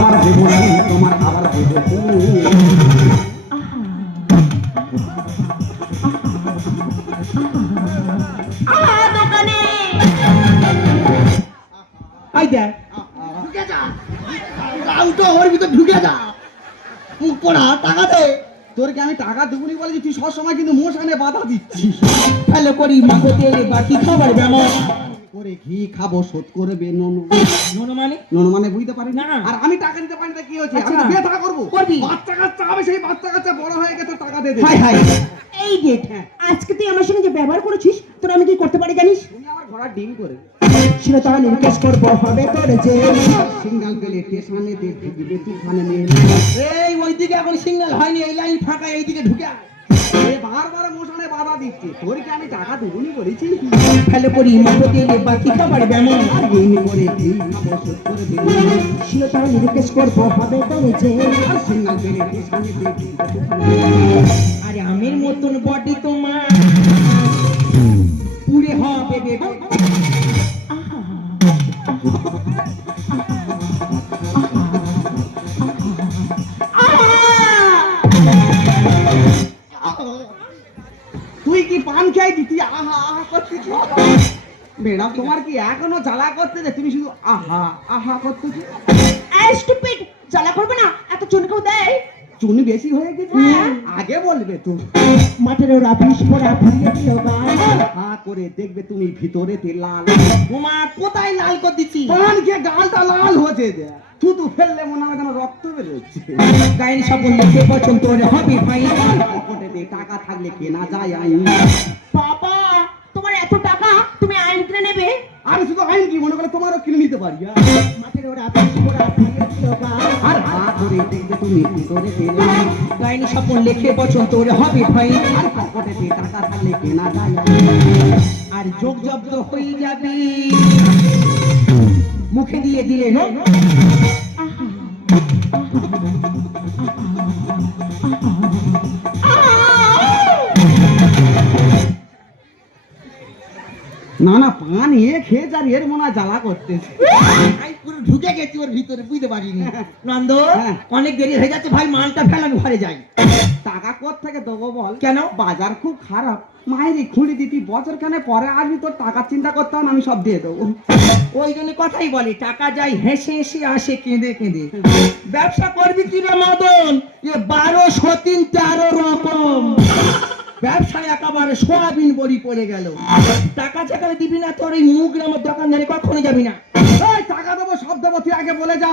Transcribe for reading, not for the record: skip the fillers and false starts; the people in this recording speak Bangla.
আবার দেবো না, তোমার আবার দেবো। দোকানে আই দেখ ঢুকে যা, উল্টো ওর ভিতর ঢুকে যা, মুখ পড়া টাকা দে। তোরকে আমি টাকা দেবুনি বলেছি, তুই সবসময় কিন্তু মোশানে বাধা দিচ্ছিস। ভালো করি মাখো তেলে বাকি খাবার বেমন করে ঘি খাবো, শোধ করবে নুনু। নুন মানে নুনু মানে বুঝতে পারি না। আর আমি টাকা দিতে পারি না, কি হচ্ছে? আমি আচ্ছা। তো বিয়ে থাকা করবো, করবি। বাচ্চা কাচ্চা হবে, সেই বাচ্চা কাচ্চা বড় হয়ে গেছে, টাকা দিয়ে দে। হাই হাই এই ডেট আজকে তুই আমার সঙ্গে যে ব্যবহার করেছিস তোর আমি কি করতে পারি জানিস? তুমি আমার ঘোড়া ডিম করে সেটা তারা নির্দেশ করবো হবে তোর যে সিঙ্গাল পেলে স্টেশনে দিয়ে ঢুকবে, তুফানে নিয়ে এই ওইদিকে এখন সিগন্যাল হয়নি, এই লাইন ফাঁকা, এইদিকে ঢুকে আয়। এ বারবার মোশানে বাধা দিচ্ছে। তোরকে আমি টাকা দেবুনি বলেছি। ভালো করি মাখো তেলে বাকি খাবার বেমন আর ডিম করে ঘি খাবো, শোধ করবে নুনু। সেটা তারা নির্দেশ করবো হবে তোর যে আর সিঙ্গাল পেলে স্টেশনে দিয়ে ঢুকবে, তুফানে নিয়ে আরে আমের মতন বডি তোমার পুরে হবে বেবি। তুই কি পান খেয়ে দিতি? আহা আহা করছিস। ম্যাডাম তোমার কি এখনো জ্বালা করতে যে তুমি শুধু আহা আহা করতেছ? স্টুপিড জ্বালা করবে না, এত চুনকেও দেয়। চুনি বেশি হয়ে গেছে, হ্যাঁ। আগে বলবে তুমি। মাঠের ওরা বিষ পড়া ফিরিয়ে দিল গান হা করে দেখবে তুমি ভিতরে লাল। তোমা কোথায় লাল করে দিচ্ছি? পান খেয়ে গালটা লাল হচ্ছে, থুতু ফেললে মনে হয় যেন রক্ত বেরোচ্ছে। গাইনি সাবন দেখে পছন্দ তোর হবে ভাই। পকেটে টাকা থাকলে কেনা যায় আইন। বাবা তোমার এত টাকা তুমি আইন কিনে নেবে? আমি শুধু আইন কি মনে করে তোমারও কিনে নিতে পারি। মাঠের ওরা বিষ পড়া ফিরিয়ে দিল গান আর হা করে দেখবে তুমি ভিতরে লাল। গাইনি সাবন লেখে পছন্দ তোর হবে ভাই। আর পকেটে টাকা থাকলে কেনা যায় আর যোগ জব্দ হয়ে যাবে মুখে দিয়ে দিলে না। না না, পান এ খেয়েছে আর এর মনে হয় জ্বালা করতেছে। আমি পুরো ঢুকে গেছি ওর ভিতরে, বুঝতে পারিনি। নন্দ হ্যাঁ। অনেক দেরি হয়ে যাচ্ছে ভাই, মালটা ফেল, আমি ঘরে যাই। টাকা কোথ থেকে দেবো বল? কেন? বাজার খুব খারাপ। মায়ের খুঁড়ি দিতি, বছর খানে পরে আসবি, তোর টাকার চিন্তা করতাম, আমি সব দিয়ে দেবো। ওই জন্য কথাই বলে টাকা যাই হেসে হেসে আসে কেঁদে কেঁদে। ব্যবসা করবি কি রে মদন? এ 12 সতীন 13 রকম ব্যবসায় একেবারে সোয়াবিন বড়ি পড়ে গেল। টাকা টাকা দিবি না তোর এই মুখ আমার দোকানদারি কখনো যাবি না। এই টাকা দেবো, সব দেবো, তুই আগে বলে যা।